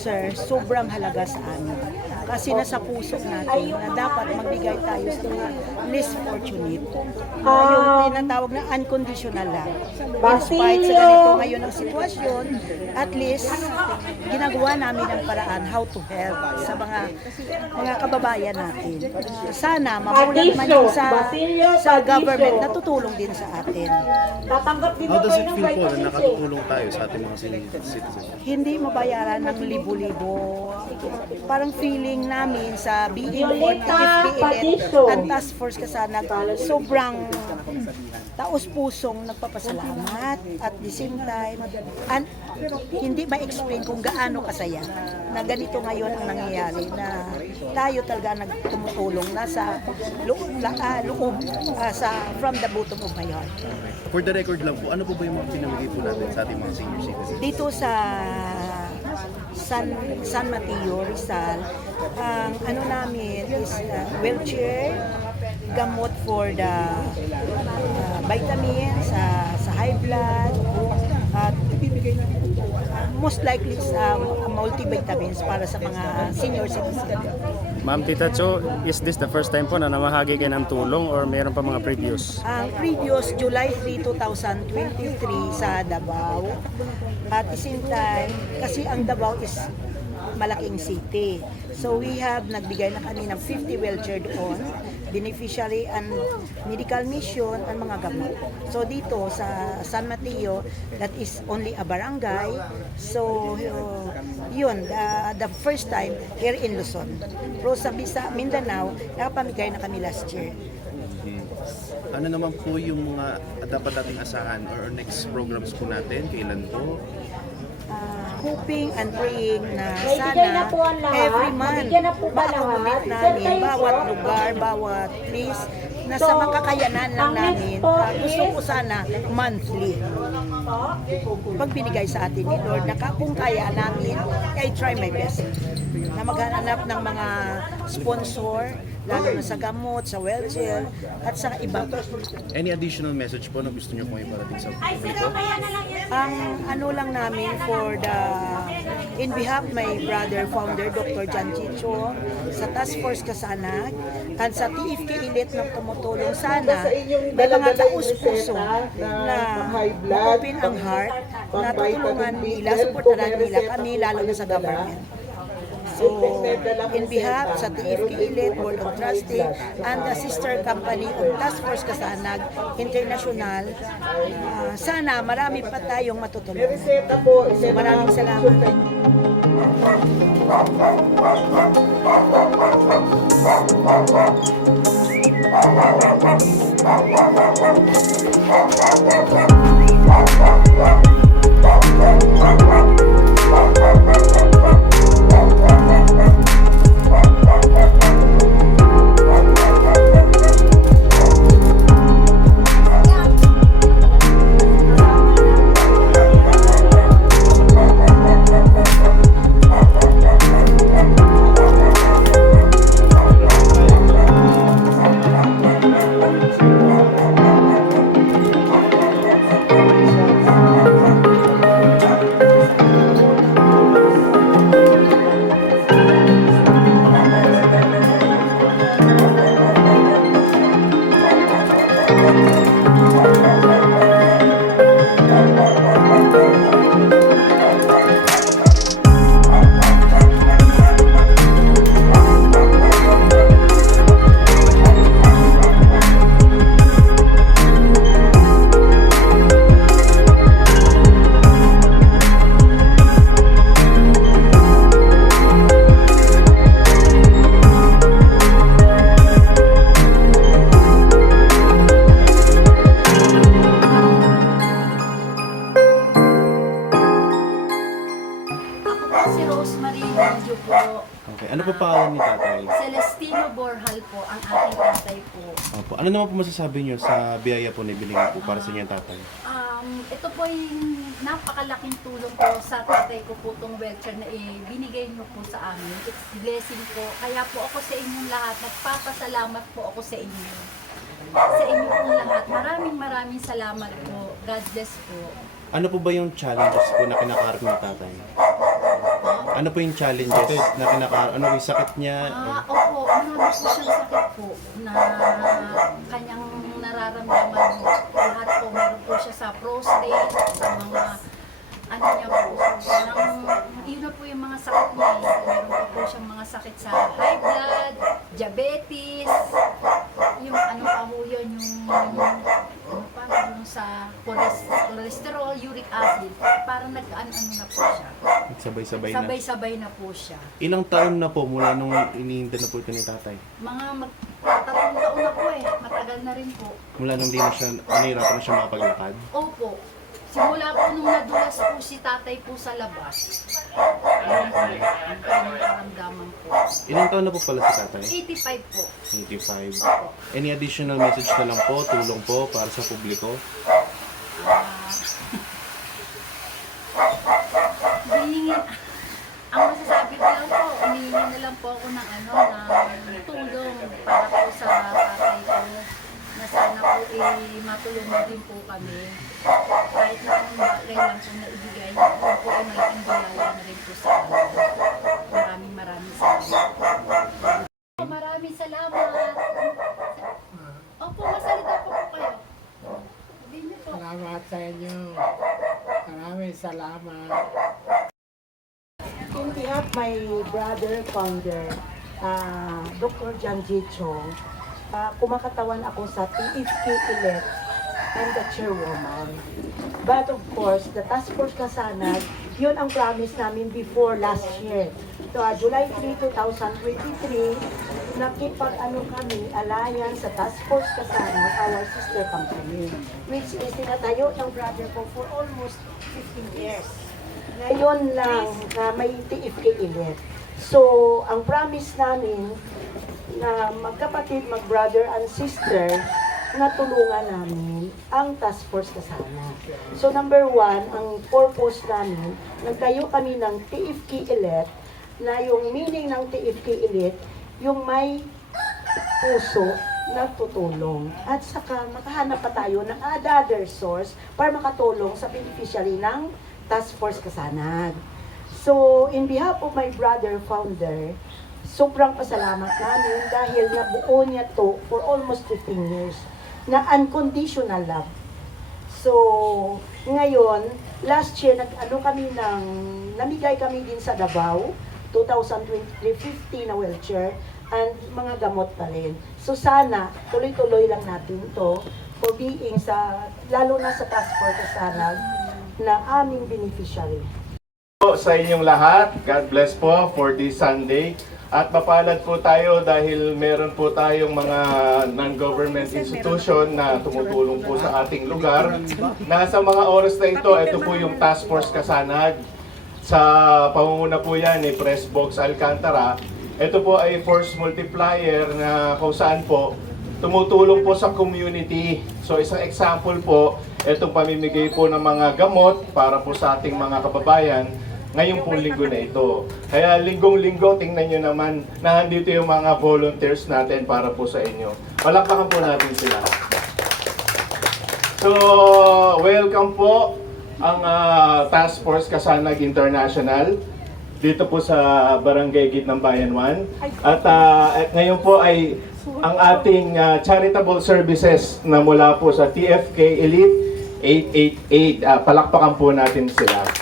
sir, sobrang halaga sa amin. Kasi nasa puso natin na dapat magbigay tayo sa mga less fortunate. Uh, yung tinatawag na unconditional lang. In spite sa ganito ngayon ang sitwasyon, at least ginagawa namin ang paraan how to help sa mga mga kababayan natin. Sana mamulat man yung sa, sa government na tutulong din sa atin. Tatanggap din How does it ng feel po na nakatutulong tayo sa ating mga citizens? hindi mabayaran ng libo-libo. Parang feeling namin sa being board Violeta na FPLN Patiso. ang task force kasana sobrang taos-pusong nagpapasalamat at the same time an, hindi ma-explain kung gaano kasaya na ganito ngayon ang nangyayari na tayo talaga nagtumutulong na sa loob, la, ah, loob ah, sa from the bottom of my heart. For the record lang po, ano po ba yung mga pinamigay po natin sa ating mga senior citizens? dito sa San San Mateo Rizal ang ano namin is uh, wheelchair gamot for the uh, vitamins sa sa high blood at uh, most likely sa uh, multivitamins para sa mga senior citizens. Ma'am Tita Cho, is this the first time po na namahagi kayo ng tulong or meron pa mga previous? Ang previous July 3, 2023 sa Davao. At the same time, kasi ang Davao is malaking city. So we have nagbigay na kami ng 50 wheelchair doon, beneficiary and medical mission ang mga gamot. So dito sa San Mateo, that is only a barangay. So uh, yun, the, the first time here in Luzon. Pero sa Bisa, Mindanao, nakapamigay na kami last year. Ano naman po yung mga dapat nating asahan or next programs po natin? Kailan po? Hoping and praying na sana every month na po ba lahat? namin bawat lugar, bawat place na sa makakayanan lang namin. uh, gusto ko sana monthly. Pag binigay sa atin ni Lord, na kung kaya namin, I try my best na maghanap ng mga sponsor, lalo na sa gamot, sa wheelchair, at sa iba. Any additional message po na gusto nyo pong iparating sa publiko? ang ano lang namin for the in behalf my brother founder Dr. John Chicho sa Task Force Kasanag at sa TFK Elite na tumutulong sana may mga taus-puso na open ang heart na tutulungan nila, supportahan nila kami lalo na sa government. In behalf sa TFK Elite Board of Trustees and the sister company of Task Force Kasanag International, ah, sana marami pa tayong matutulungan. So, maraming salamat. Ako po si Rosemary Medyo po. Okay. Ano po pangalan ni tatay? Celestino Borhal po, ang aking tatay po. Opo. Ano naman po masasabi nyo sa biyaya po na ibinigay po para sa inyong tatay? Um, ito po yung napakalaking tulong po sa tatay ko po itong wheelchair na ibinigay niyo po sa amin. It's blessing po. Kaya po ako sa inyong lahat, nagpapasalamat po ako sa inyo. Sa inyo pong lahat. Maraming maraming salamat po. God bless po. Ano po ba yung challenges po na kinakarap ng tatay? Ano po yung challenges na kinaka... Ano yung sakit niya? Ah, opo, marami po siyang sakit po na kanyang nararamdaman. Lahat po, meron po siya sa prostate, sa mga ano niya po. Parang, yun na po yung mga sakit niya. Meron pa po siyang mga sakit sa high blood, diabetes, yung ano pa po yun, yung ano pa, yung sa choles- cholesterol, uric acid. Parang nag-ano-ano na po siya. Sabay-sabay na. Sabay-sabay na po siya. Ilang taon na po mula nung iniinda na po ito ni tatay? Mga mag tatlong taon na po eh. Matagal na rin po. Mula nung di na siya, nahirapan na siya makapaglakad? Opo. Simula po nung nadulas po si tatay po sa labas. Ayun po. Ang karamdaman po. Ilang taon na po pala si tatay? 85 po. 85. Any additional message na lang po, tulong po para sa publiko? Ah, ang masasabi ko lang po, humihingi na lang po ako ng ano, ng tulong para po sa tatay ko na sana po eh, matulungan din po kami. Kahit na anong bagay lang po na ibigay niyo po, po ay malaking biyaya na rin po sa amin. Maraming maraming salamat. Maraming salamat. Opo, masalita po po kayo. Salamat sa inyo. Maraming salamat. In behalf my brother founder, uh, Dr. Jan Ji Chong, uh, kumakatawan ako sa TFK elect and the chairwoman. But of course, the task force kasanag, yun ang promise namin before last year. So, uh, July 3, 2023, nakipag ano kami, alliance sa task force kasanag, our sister company, which is tinatayo ng brother ko for almost 15 years. Ngayon lang na may TFK elect. So, ang promise namin na magkapatid, mag-brother and sister, na tulungan namin ang task force kasama. So, number one, ang purpose namin, nagtayo kami ng TFK elect, na yung meaning ng TFK elect, yung may puso na tutulong. At saka makahanap pa tayo ng other source para makatulong sa beneficiary ng Task Force Kasanag. So, in behalf of my brother founder, sobrang pasalamat namin dahil nabuo niya to for almost 15 years na unconditional love. So, ngayon, last year, nag-ano kami ng, namigay kami din sa Davao, 2023, 50 na wheelchair, and mga gamot pa rin. So, sana, tuloy-tuloy lang natin to for being sa, lalo na sa Task Force Kasanag, na aming beneficiary. po sa inyong lahat. God bless po for this Sunday. At mapalad po tayo dahil meron po tayong mga non-government institution na tumutulong po sa ating lugar. Nasa mga oras na ito, ito po yung Task Force Kasanag. Sa pangunguna po yan ni Pressbox Alcantara. Ito po ay force multiplier na kung saan po tumutulong po sa community. So isang example po, itong pamimigay po ng mga gamot para po sa ating mga kababayan ngayong pong linggo na ito. Kaya linggong-linggo, tingnan nyo naman na nandito yung mga volunteers natin para po sa inyo. Palakpakan po natin sila. So, welcome po ang ah, Task Force Kasanag International dito po sa Barangay Gitnang Bayan 1. At ah, at ngayon po ay ang ating ah, charitable services na mula po sa TFK Elite 888. Ah, palakpakan po natin sila.